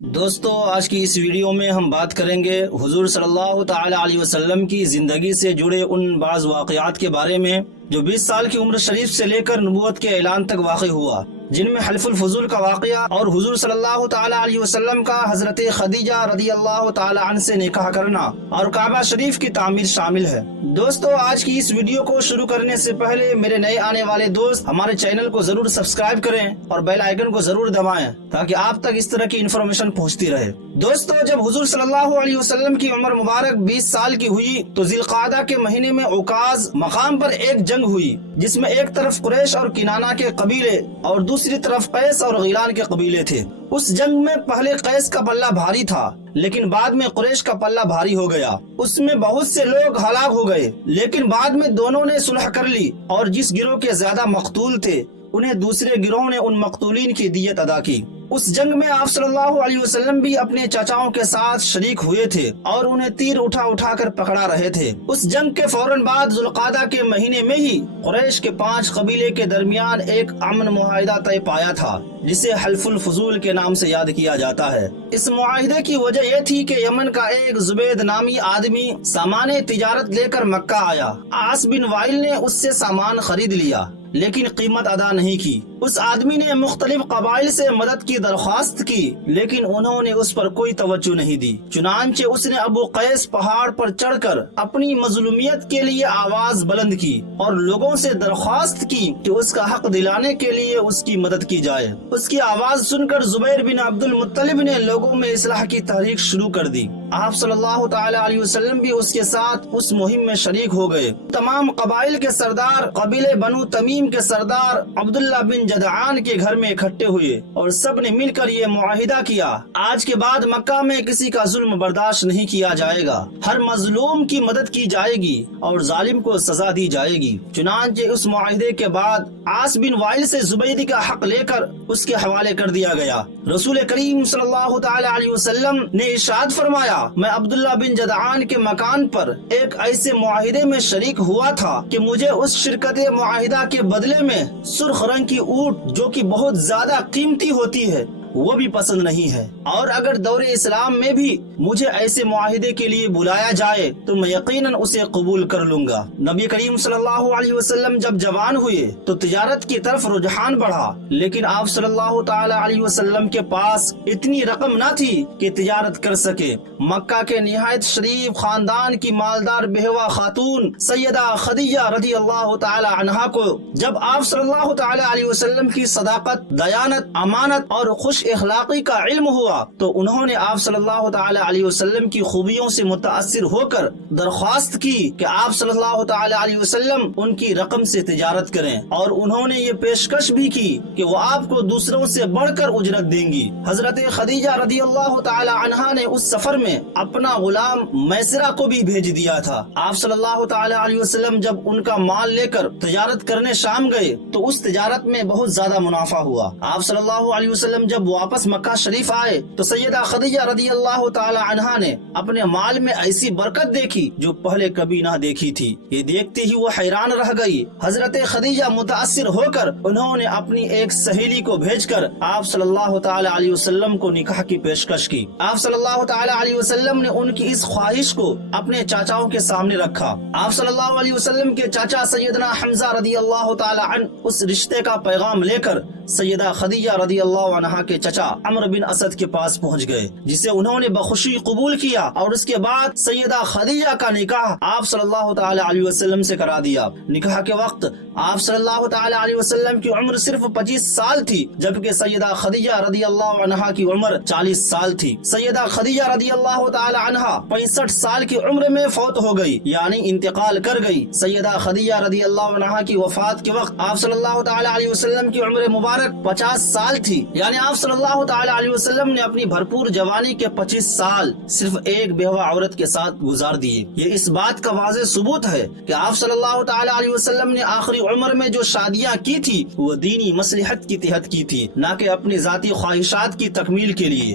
دوستو آج کی اس ویڈیو میں ہم بات کریں گے حضور صلی اللہ تعالی علیہ وسلم کی زندگی سے جڑے ان بعض واقعات کے بارے میں جو 20 سال کی عمر شریف سے لے کر نبوت کے اعلان تک واقع ہوا، جن میں حلف الفضول کا واقعہ اور حضور صلی اللہ تعالی علیہ وسلم کا حضرت خدیجہ رضی اللہ تعالی عنہ سے نکاح کرنا اور کعبہ شریف کی تعمیر شامل ہے۔ دوستو آج کی اس ویڈیو کو شروع کرنے سے پہلے میرے نئے آنے والے دوست ہمارے چینل کو ضرور سبسکرائب کریں اور بیل آئیکن کو ضرور دبائیں تاکہ آپ تک اس طرح کی انفارمیشن پہنچتی رہے۔ دوستو جب حضور صلی اللہ علیہ وسلم کی عمر مبارک 20 سال کی ہوئی تو ذی القعدہ کے مہینے میں عکاظ مقام پر ایک جنگ ہوئی، جس میں ایک طرف قریش اور کنانہ کے قبیلے اور دوسری طرف قیس اور غیلان کے قبیلے تھے۔ اس جنگ میں پہلے قیس کا پلہ بھاری تھا لیکن بعد میں قریش کا پلہ بھاری ہو گیا۔ اس میں بہت سے لوگ ہلاک ہو گئے، لیکن بعد میں دونوں نے صلح کر لی اور جس گروہ کے زیادہ مقتول تھے انہیں دوسرے گروہ نے ان مقتولین کی دیت ادا کی۔ اس جنگ میں آپ صلی اللہ علیہ وسلم بھی اپنے چچاؤں کے ساتھ شریک ہوئے تھے اور انہیں تیر اٹھا کر پکڑا رہے تھے۔ اس جنگ کے فوراً بعد ذو القعدہ کے مہینے میں ہی قریش کے 5 قبیلے کے درمیان ایک امن معاہدہ طے پایا تھا، جسے حلف الفضول کے نام سے یاد کیا جاتا ہے۔ اس معاہدے کی وجہ یہ تھی کہ یمن کا ایک زبید نامی آدمی سامان تجارت لے کر مکہ آیا۔ عاص بن وائل نے اس سے سامان خرید لیا لیکن قیمت ادا نہیں کی۔ اس آدمی نے مختلف قبائل سے مدد کی درخواست کی لیکن انہوں نے اس پر کوئی توجہ نہیں دی۔ چنانچہ اس نے ابو قیس پہاڑ پر چڑھ کر اپنی مظلومیت کے لیے آواز بلند کی اور لوگوں سے درخواست کی کہ اس کا حق دلانے کے لیے اس کی مدد کی جائے۔ اس کی آواز سن کر زبیر بن عبد المطلب نے لوگوں میں اصلاح کی تحریک شروع کر دی۔ آپ صلی اللہ تعالی علیہ وسلم بھی اس کے ساتھ اس مہم میں شریک ہو گئے۔ تمام قبائل کے سردار قبیلے بنو تمیم کے سردار عبداللہ بن جدعان کے گھر میں اکٹھے ہوئے اور سب نے مل کر یہ معاہدہ کیا، آج کے بعد مکہ میں کسی کا ظلم برداشت نہیں کیا جائے گا، ہر مظلوم کی مدد کی جائے گی اور ظالم کو سزا دی جائے گی۔ چنانچہ اس معاہدے کے بعد عاص بن وائل سے زبیدی کا حق لے کر اس کے حوالے کر دیا گیا۔ رسول کریم صلی اللہ تعالی علیہ وسلم نے ارشاد فرمایا، میں عبداللہ بن جدعان کے مکان پر ایک ایسے معاہدے میں شریک ہوا تھا کہ مجھے اس شرکت معاہدہ کے بدلے میں سرخ رنگ کی اونٹ جو کہ بہت زیادہ قیمتی ہوتی ہے وہ بھی پسند نہیں ہے، اور اگر دور اسلام میں بھی مجھے ایسے معاہدے کے لیے بلایا جائے تو میں یقیناً اسے قبول کر لوں گا۔ نبی کریم صلی اللہ علیہ وسلم جب جوان ہوئے تو تجارت کی طرف رجحان بڑھا، لیکن آپ صلی اللہ تعالی علیہ وسلم کے پاس اتنی رقم نہ تھی کہ تجارت کر سکے۔ مکہ کے نہایت شریف خاندان کی مالدار بیوہ خاتون سیدہ خدیجہ رضی اللہ تعالی عنہا کو جب آپ صلی اللہ تعالی علیہ وسلم کی صداقت، دیانت، امانت اور خوش اخلاقی کا علم ہوا تو انہوں نے آپ صلی اللہ تعالی علیہ وسلم کی خوبیوں سے متاثر ہو کر درخواست کی کہ آپ صلی اللہ تعالی علیہ وسلم ان کی رقم سے تجارت کریں، اور انہوں نے یہ پیشکش بھی کی کہ وہ آپ کو دوسروں سے بڑھ کر اجرت دیں گی۔ حضرت خدیجہ رضی اللہ تعالی عنہا نے اس سفر میں اپنا غلام میسرہ کو بھی بھیج دیا تھا۔ آپ صلی اللہ تعالی علیہ وسلم جب ان کا مال لے کر تجارت کرنے شام گئے تو اس تجارت میں بہت زیادہ منافع ہوا۔ آپ صلی اللہ علیہ وسلم جب واپس مکہ شریف آئے تو سیدہ خدیجہ رضی اللہ تعالی عنہا نے اپنے مال میں ایسی برکت دیکھی جو پہلے کبھی نہ دیکھی تھی۔ یہ دیکھتے ہی وہ حیران رہ گئی۔ حضرت خدیجہ متاثر ہو کر انہوں نے اپنی ایک سہیلی کو بھیج کر آپ صلی اللہ تعالی علیہ وسلم کو نکاح کی پیشکش کی۔ آپ صلی اللہ تعالی علیہ وسلم نے ان کی اس خواہش کو اپنے چاچاؤں کے سامنے رکھا۔ آپ صلی اللہ علیہ وسلم کے چاچا سیدنا حمزہ رضی اللہ تعالی عنہ اس رشتے کا پیغام لے کر سیدہ خدیجہ رضی اللہ عنہا کے چچا عمرو بن اسد کے پاس پہنچ گئے، جسے انہوں نے بخوشی قبول کیا، اور اس کے بعد سیدہ خدیجہ کا نکاح آپ صلی اللہ تعالی علیہ وسلم سے کرا دیا۔ نکاح کے وقت آپ صلی اللہ تعالی علیہ وسلم کی عمر صرف 25 سال تھی، جبکہ سیدہ خدیجہ رضی اللہ عنہا کی عمر 40 سال تھی۔ سیدہ خدیجہ رضی اللہ تعالی عنہا 65 سال کی عمر میں فوت ہو گئی، یعنی انتقال کر گئی۔ سیدہ خدیجہ رضی اللہ عنہا کی وفات کے وقت آپ صلی اللہ تعالی علیہ وسلم کی عمر مبارک 50 سال تھی، یعنی آپ صلی اللہ تعالی علیہ وسلم نے اپنی بھرپور جوانی کے 25 سال صرف ایک بیوہ عورت کے ساتھ گزار دیے۔ یہ اس بات کا واضح ثبوت ہے کہ آپ صلی اللہ تعالی علیہ وسلم نے آخری عمر میں جو شادیاں کی تھی وہ دینی مصلحت کی تحت کی تھی، نہ کہ اپنی ذاتی خواہشات کی تکمیل کے لیے۔